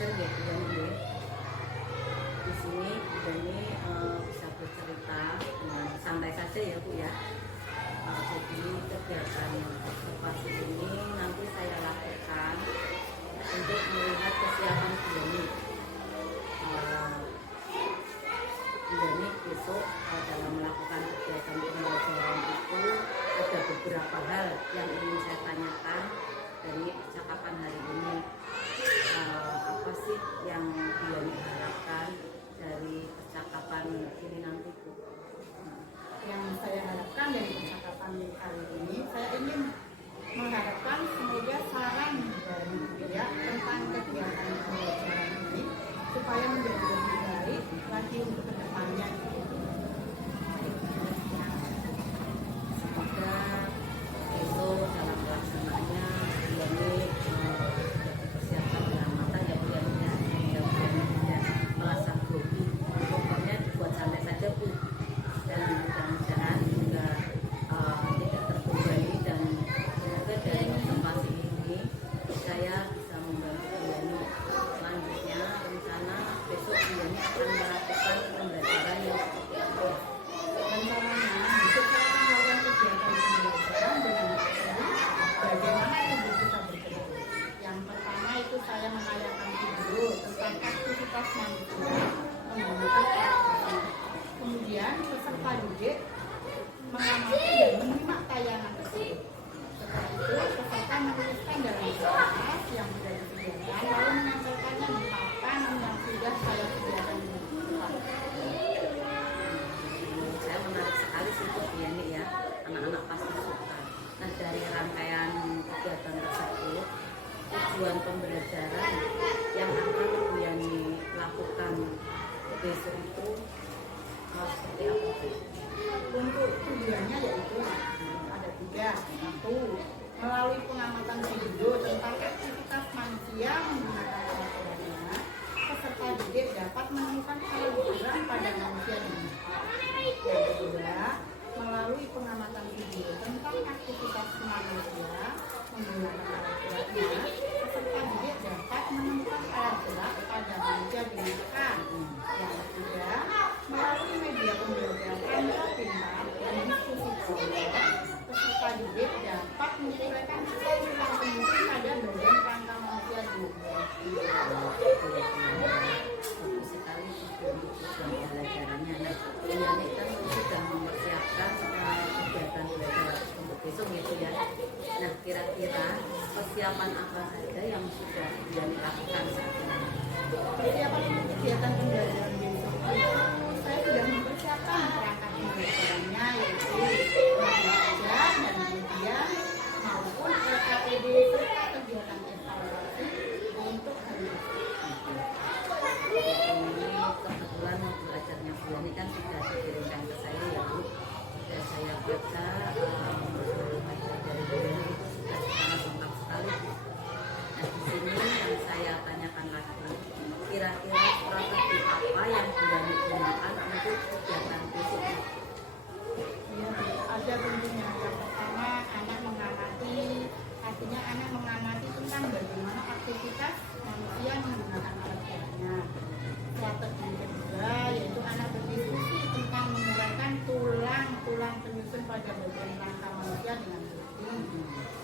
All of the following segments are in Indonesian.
belajar ya Bu Yani ya. Di sini Bu Yani bisa bercerita dengan santai saja ya Bu ya. Jadi kegiatan observasi ini nanti saya lakukan untuk melihat kesiapan Bu Yani. Bu Yani besok dalam melakukan kegiatan pembelajaran itu ada beberapa hal yang ingin saya tanyakan dari percakapan hari ini. Apa sih yang Bu Yani harapkan dari percakapan ini nanti Bu? Yang saya harapkan dari percakapan kali ini, saya ingin mengharapkan semoga saran dari dia tentang kegiatan pembelajaran ini supaya menjadi lebih baik lagi untuk kedepannya. Semoga besok dalam pelaksanaannya Bu Yani dipersiapkan dengan matang ya Bu Yani ya. Sehingga Bu Yani tidak merasa grogi. Pokoknya dibuat santai saja Bu. Dan mudah-mudahan juga tidak terbebani dan semoga dari observasi ini saya bisa membantu Bu Yani. Selanjutnya rencana besok Bu Yani akan melakukan pembelajaran yang seperti apa? Rencananya besok saya akan melakukan kegiatan pembelajaran dengan bagaimana tubuh kita bergerak. Yang pertama itu saya menayangkan video tentang aktivitas manusia menggunakan alat. Kemudian peserta didik mengamati dan menyimak tayangan tersebut. Setelah itu peserta menuliskan dalam kertas yang sudah disediakan lalu menempelkannya di papan yang sudah saya sediakan di depan. Saya menarik sekali sih Bu Yani ya, anak-anak pasti suka. Nah dari rangkaian kegiatan tersebut, tujuan pembelajaran yang akan Bu Yani lakukan besok itu seperti apa Bu? Untuk tujuannya yaitu ada 3. Satu, melalui pengamatan video tentang aktivitas manusia menggunakan alat beratnya, peserta didik dapat menemukan hal bergerak pada manusia di muka. Yang kedua, melalui pengamatan video tentang aktivitas manusia menggunakan alat beratnya, peserta didik dapat menemukan alat berat pada manusia di muka. Yang ketiga, melalui media pembelajaran pintar dan diskusi kelompok, peserta didik dapat menyesuaikan keseluruhan penelitian pada bagian rangka manusia di Bagus sekali tujuan pembelajarannya. Nah, Bu Yani kan sudah mempersiapkan kegiatan belajar untuk besok ya Bu ya. Nah, kira-kira persiapan apa saja yang sudah Bu Yani lakukan saat ini? persiapan kegiatan pembelajaran besok itu saya sudah mempersiapkan perangkat pembelajarannya yaitu belajar dan media maupun LKPD serta kegiatan evaluasi untuk hari ini. Ini kebetulan belajarnya Bu Yani kan sudah dikirimkan ke saya ya Bu. Sudah saya baca baca dari Bu Yani itu sudah sangat lengkap sekali Bu. Nah di sini yang saya tanyakan lagi, kira-kira strategi apa yang Bu Yani gunakan untuk kegiatan besok ini? Ya, ada tentunya. Yang pertama, anak mengamati, artinya anak mengamati tentang bagaimana aktivitas manusia menggunakan alat beratnya. Strategi kedua yaitu anak berdiskusi tentang menguraikan tulang penyusun pada bagian rangka manusia dengan rutin.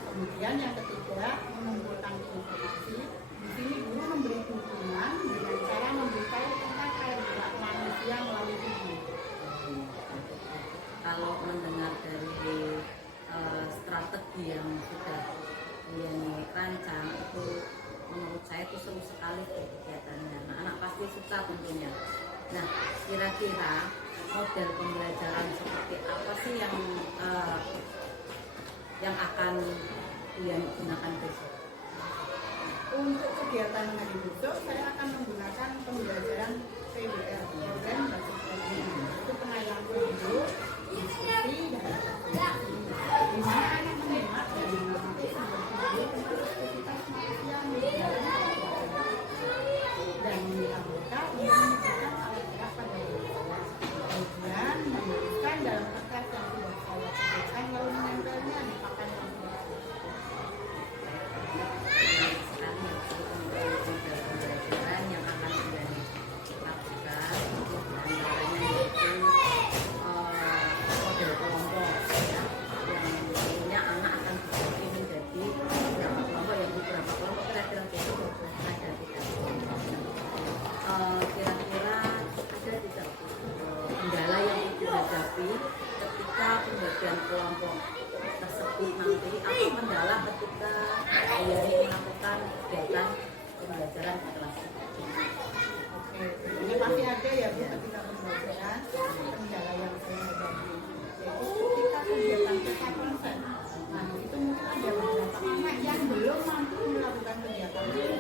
Kemudian yang ketiga, mengumpulkan informasi. Di sini guru memberi dukungan dengan cara memberitahu tentang alat berat manusia melalui video. Kalau mendengar dari strategi yang sudah Bu Yani rancang itu menurut saya itu seru sekali kegiatannya. Nah, anak pasti suka tentunya. Nah, kira-kira model pembelajaran seperti apa sih yang akan Bu Yani gunakan besok? Untuk kegiatan hari besok, saya akan menggunakan pembelajaran PBL, program basis learning, itu penayangan video, diskusi, dan evaluasi. Di mana anak menyimak dan mengamati sebuah video tentang aktivitas manusia menggunakan dan meminta mereka untuk menunjukkan alat berat pada manusia. Kemudian menuliskan dalam kertas yang sudah saya sediakan lalu menempelnya di papan yang sudah saya Menarik sekali ya Bu, untuk model pembelajaran nanti apa kendala ketika Diani melakukan kegiatan pembelajaran di kelas? Oke, ini pasti ada ya Bu ketika pembelajaran kendala yang saya hadapi. Yaitu ketika kegiatan kita konsen. Nah, itu mungkin ada beberapa anak yang belum mampu melakukan kegiatan itu.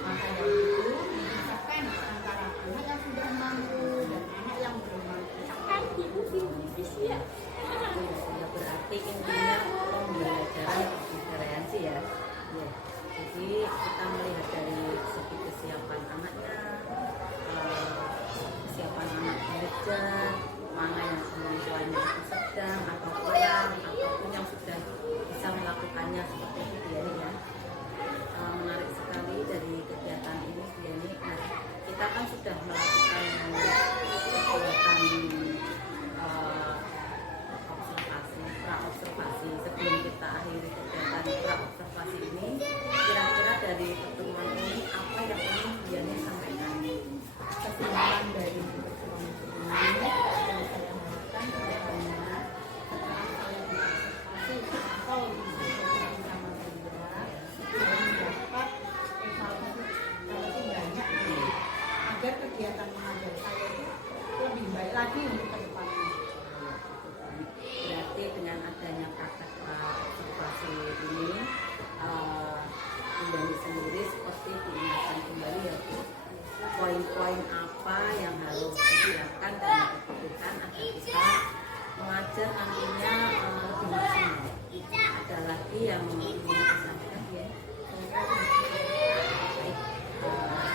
Maka dari itu dipisahkan antara anak yang sudah mampu dan anak yang belum mampu. Ya, berarti intinya pembelajaran diferensi ya. Ya. Jadi kita melihat dari segi kesiapan anaknya, kesiapan anak kerja, mana yang kemampuannya itu sedang atau kurang, ataupun yang sudah bisa melakukannya seperti itu Diani ya. Menarik sekali dari kegiatan ini Diani. Nah, kita kan sudah melakukan kegiatan observasi sebelum kita akhiri kegiatan observasi ini. Kira-kira dari pertemuan ini apa yang ingin Diani sampaikan? Kesimpulan dari pertemuan ini yang saya harapkan kedepannya setelah saya diobservasi atau diskusi bersama Bunda, saya mendapat evaluasi banyak agar kegiatan mengajar saya itu lebih baik lagi untuk ke depannya. Berarti dengan adanya praktek observasi ini, Diani sendiri seperti diingatkan kembali ya Bu, poin-poin apa yang harus dilakukan dan diperlukan agar kita mengajar nantinya lebih maksimal. Ada lagi yang ingin disampaikan ya? Baik,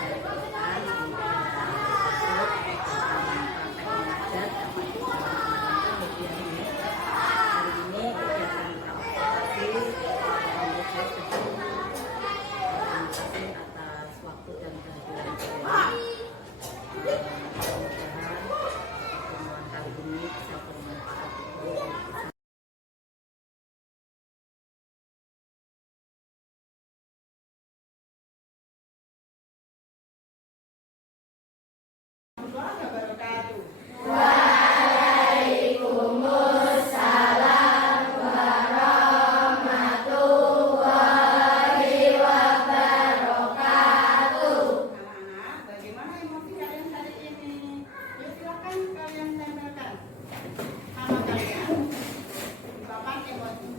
dari kita di praktek mengajar dapat dijalankan kemudian ini. Hari ini kegiatan kita observasi menurut saya sudah cukup. Terima kasih atas waktu dan kehadiran saya. Mudah-mudahan pertemuan kali ini bisa bermanfaat untuk kita. Warahmatullahi wabarakatuh. Anak-anak, bagaimana emosi kalian hari ini? Yuk silakan kalian tempelkan sama kalian di papan emosi.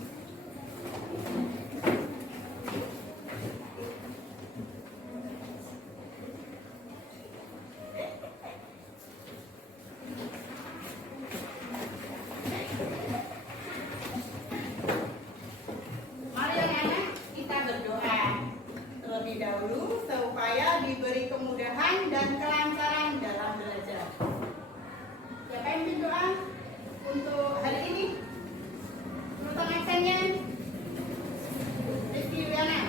Mari anak-anak kita berdoa terlebih dahulu supaya diberi kemudahan dan kelancaran dalam belajar. Siapa yang berdoa untuk hari ini? Tulisan aksennya Rizky Yuliana.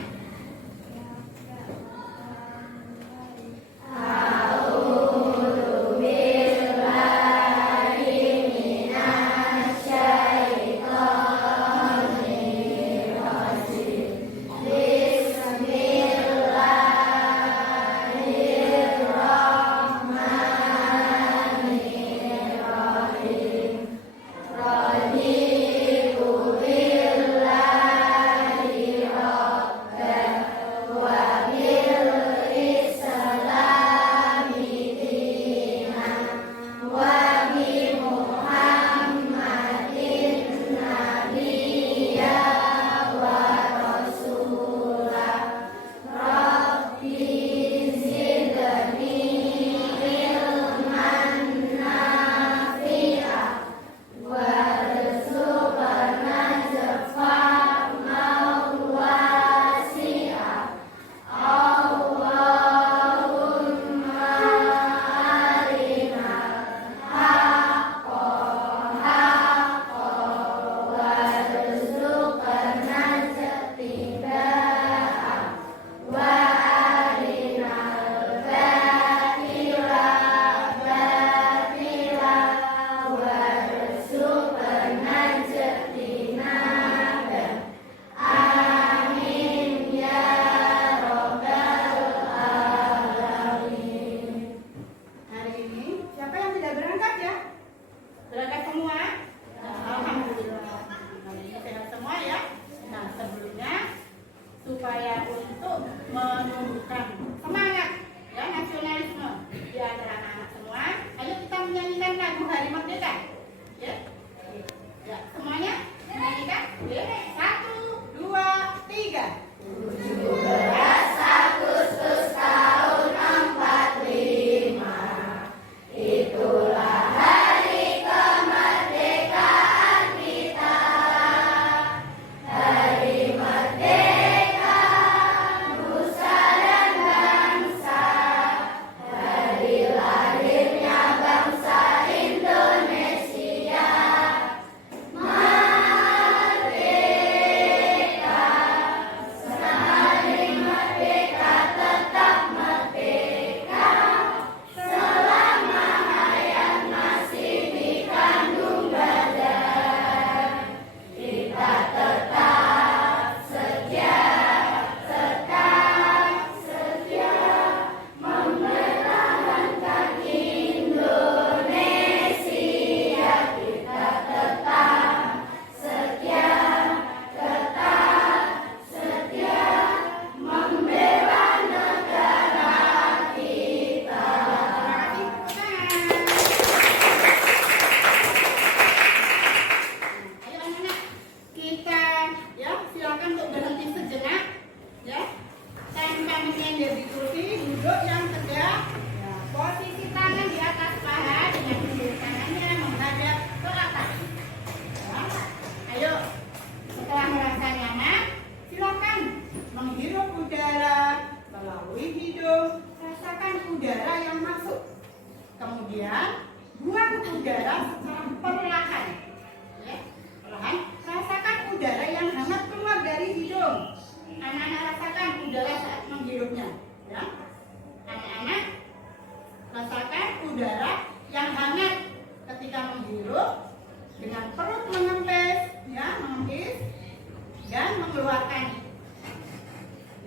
ya silakan untuk berhenti sejenak, ya. Tanpa menyender di kursi, duduk yang tegak. Ya, posisi tangan di atas paha dengan kedua tangannya menghadap ke atas. Ya. Ayo, setelah merasa nyaman, silakan menghirup udara melalui hidung. Rasakan udara yang masuk. Kemudian buang udara secara perlahan. Ya, perlahan. Rasakan udara yang hangat keluar dari hidung. Anak-anak rasakan udara saat menghirupnya. Ya. Anak-anak rasakan udara yang hangat ketika menghirup dengan perut mengempes, ya, mengempis dan mengeluarkan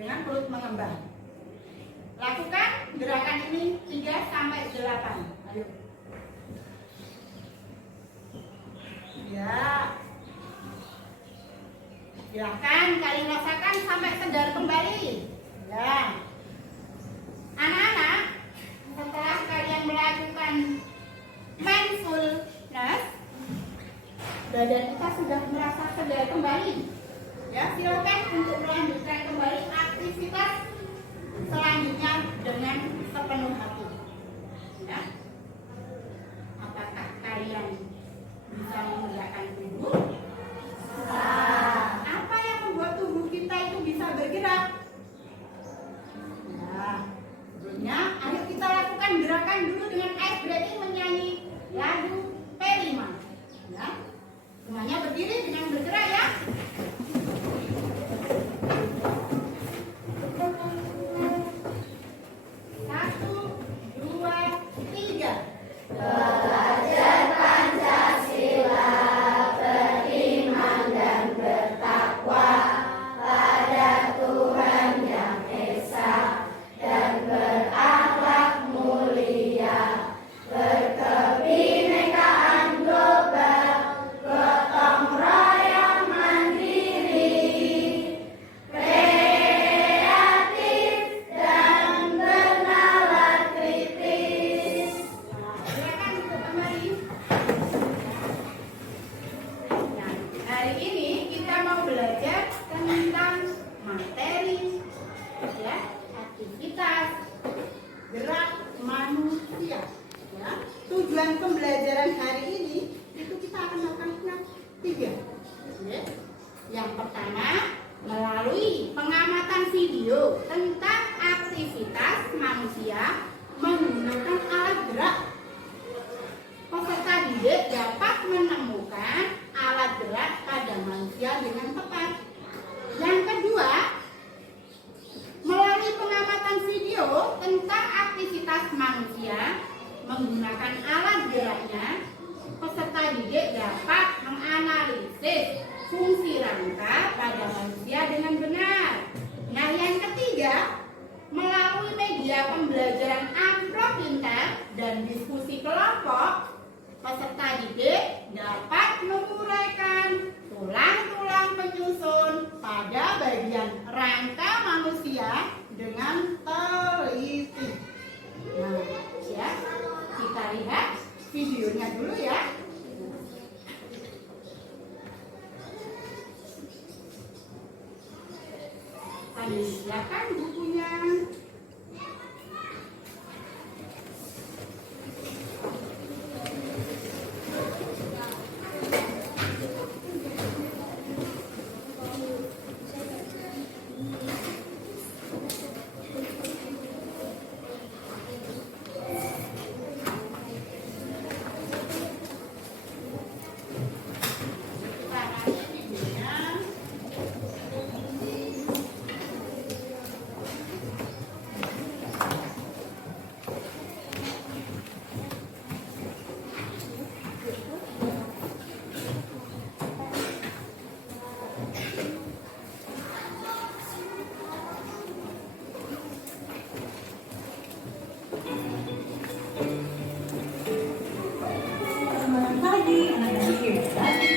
dengan perut mengembang. Lakukan gerakan ini 3 sampai 8. Ayo. Ya. Silakan kalian rasakan sampai sadar kembali. Ya. Anak-anak, setelah kalian melakukan mindfulness, badan kita sudah merasa sadar kembali. Ya, silakan untuk melanjutkan kembali aktivitas selanjutnya dengan sepenuh hati. Ya. Apakah kalian bisa menggerakkan tubuh? Apa yang membuat tubuh kita itu bisa bergerak? Nah, sebelumnya ayo kita lakukan gerakan dulu dengan ice breathing menyanyi lagu P5. Ya. Semuanya berdiri dengan bergerak ya. 1, 2, 3. Belajar Pancasila, beriman dan bertakwa pada Tuhan Yang Esa dan berakhlak mulia, berkebinekaan global, gotong royong mandiri, kreatif dan bernalar kritis. Silakan untuk kembali. Nah, hari ini kita mau belajar tentang materi, ya, aktivitas gerak manusia. Ya. Tujuan pembelajaran hari ini itu kita akan melakukan 3. Ya. Yang pertama, melalui pengamatan video tentang aktivitas manusia menggunakan alat gerak. Peserta didik dapat menemukan alat gerak pada manusia dengan tepat. Yang kedua, melalui pengamatan video tentang aktivitas manusia menggunakan alat geraknya, peserta didik dapat menganalisis fungsi rangka pada manusia dengan benar. Nah, yang ketiga, melalui media pembelajaran amplop pintar dan diskusi kelompok, peserta didik dapat menguraikan tulang-tulang penyusun pada bagian rangka manusia dengan teliti. Nah, ya, kita lihat videonya dulu ya. Kami silakan bukunya.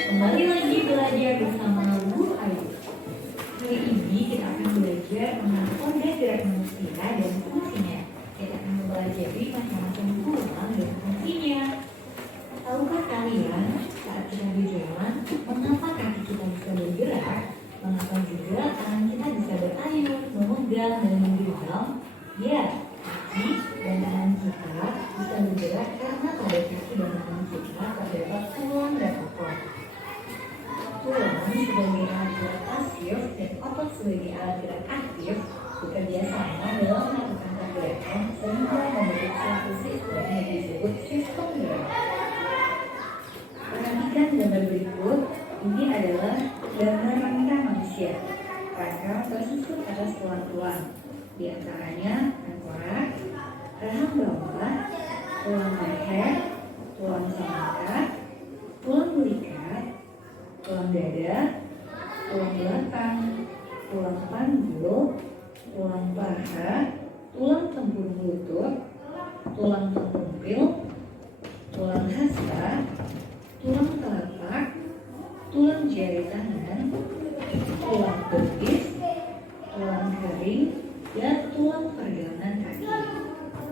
Kembali lagi belajar bersama Bu Ayu. Kali ini kita akan belajar tentang organ gerak manusia dan fungsinya. Kita akan mempelajari masing-masing tulang dan fungsinya. Tahukah kalian saat kita berjalan, mengapa kaki kita bisa bergerak? Mengapa juga tangan kita bisa berayun, memegang, dan menggenggam? Ya, kaki dan tangan kita bisa bergerak karena pada kaki dan tangan kita terdapat tulang dan otot. Tulang sebagai alat gerak pasif dan otot sebagai alat gerak aktif bekerja sama dalam melakukan pergerakan sehingga membentuk suatu sistem yang disebut sistem gerak. Perhatikan gambar berikut. Ini adalah gambar rangka manusia. Rangka tersusun atas tulang-tulang, di antaranya tengkorak, rahang bawah, tulang leher, tulang sangka, tulang belikat, tulang dada, tulang belakang, tulang panggul, tulang paha, tulang tempurung lutut, tulang pengumpil, tulang hasta, tulang telapak, tulang jari tangan, tulang betis, tulang kering, dan tulang pergelangan kaki.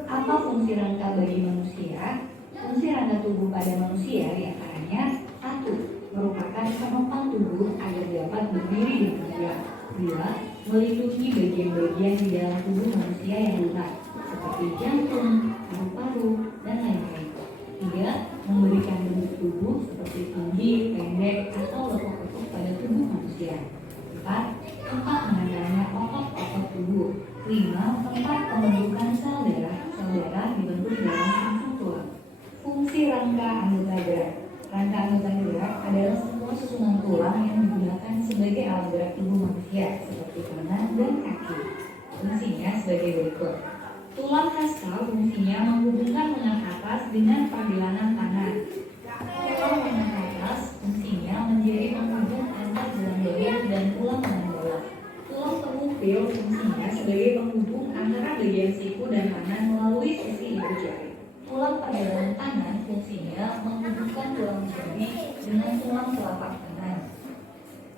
Apa fungsi rangka bagi manusia? Fungsi rangka tubuh pada manusia diantaranya: 1. Merupakan penopang tubuh agar dapat berdiri dan bergerak. 2. Melindungi bagian-bagian di dalam tubuh manusia yang lunak, seperti jantung, paru-paru, dan lain-lain. 3. Memberikan bentuk tubuh seperti tinggi, pendek, atau lekuk-lekuk pada tubuh manusia. 4. Tempat menanamnya otot-otot tubuh. 5. Tempat pembentukan sel darah. Sel darah dibentuk dalam sumsum tulang. Fungsi rangka anggota gerak. Rangka anggota gerak adalah semua susunan tulang yang digunakan sebagai alat gerak tubuh manusia, seperti tangan dan kaki. Fungsinya sebagai berikut. Tulang hasta fungsinya menghubungkan lengan atas dengan pergelangan tangan. Tulang lengan atas fungsinya menjadi penghubung antar tulang belakang dan tulang lengan bawah. Tulang pengumpil fungsinya sebagai penghubung antara bagian siku dan tangan melalui sisi ibu jari. Tulang pergelangan tangan fungsinya menghubungkan tulang jari dengan tulang telapak tangan.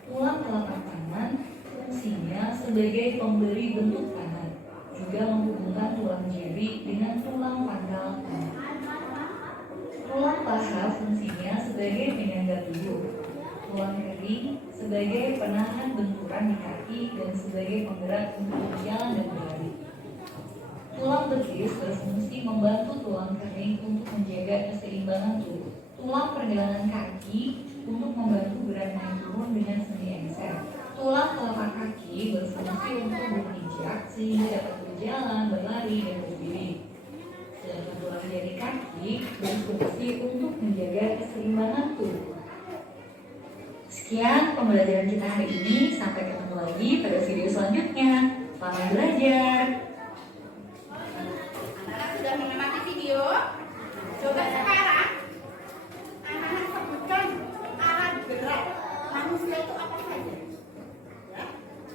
Tulang telapak tangan fungsinya sebagai pemberi bentuk tangan, juga menghubungkan tulang jari dengan tulang pangkal tangan. Tulang paha fungsinya sebagai penyangga tubuh. Tulang kering sebagai penahan benturan di kaki dan sebagai penggerak untuk berjalan dan berlari. Tulang betis berfungsi membantu tulang kering untuk menjaga keseimbangan tubuh. Tulang pergelangan kaki untuk membantu gerak naik turun dengan sendi engsel. Tulang telapak kaki berfungsi untuk berpijak sehingga dapat berjalan, berlari, dan berdiri. Sedangkan tulang jari kaki berfungsi untuk menjaga keseimbangan tubuh. Sekian pembelajaran kita hari ini. Sampai ketemu lagi pada video selanjutnya. Selamat belajar. Anak-anak sudah menikmati video? Coba sekarang anak-anak sebutkan alat gerak manusia itu apa saja. Ya,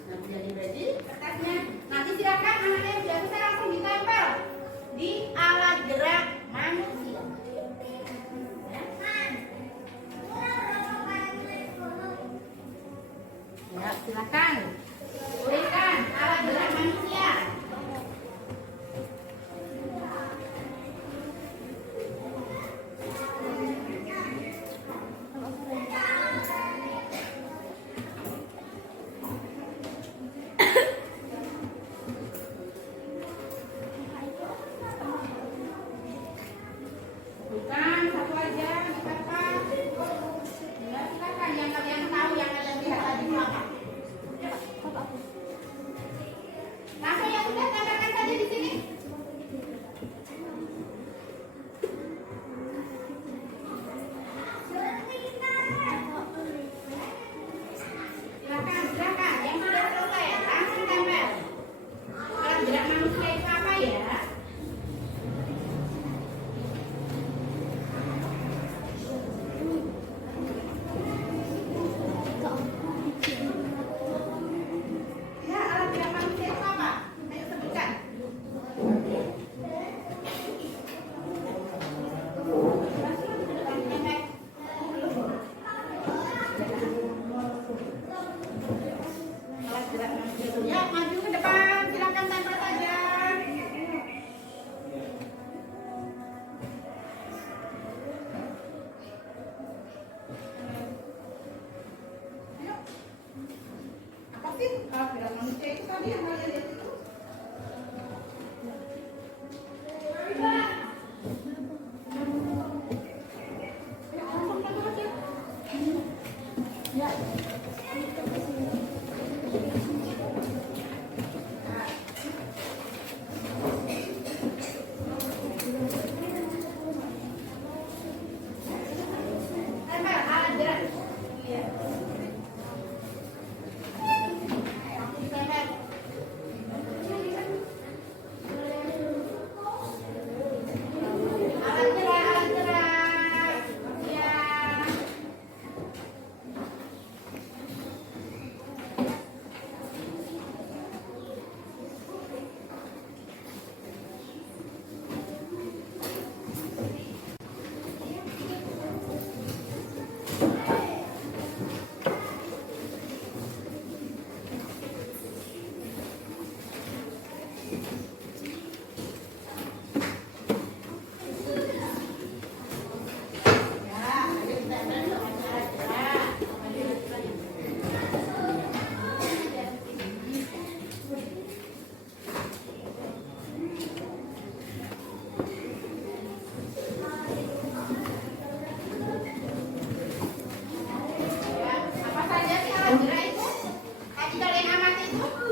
Nah, jadi ready? kertasnya. Nanti silakan anaknya yang sudah selesai langsung ditempel di alat gerak manusia. Ya. Ya, silakan. Tuliskan alat gerak manusia. Bukan, satu aja, silakan. Ya, silakan yang kalian tahu yang kalian lihat tadi apa. sih gerak manusia itu tadi yang kalian lihat itu? Apa saja sih gerak itu? Tadi kalian amati itu?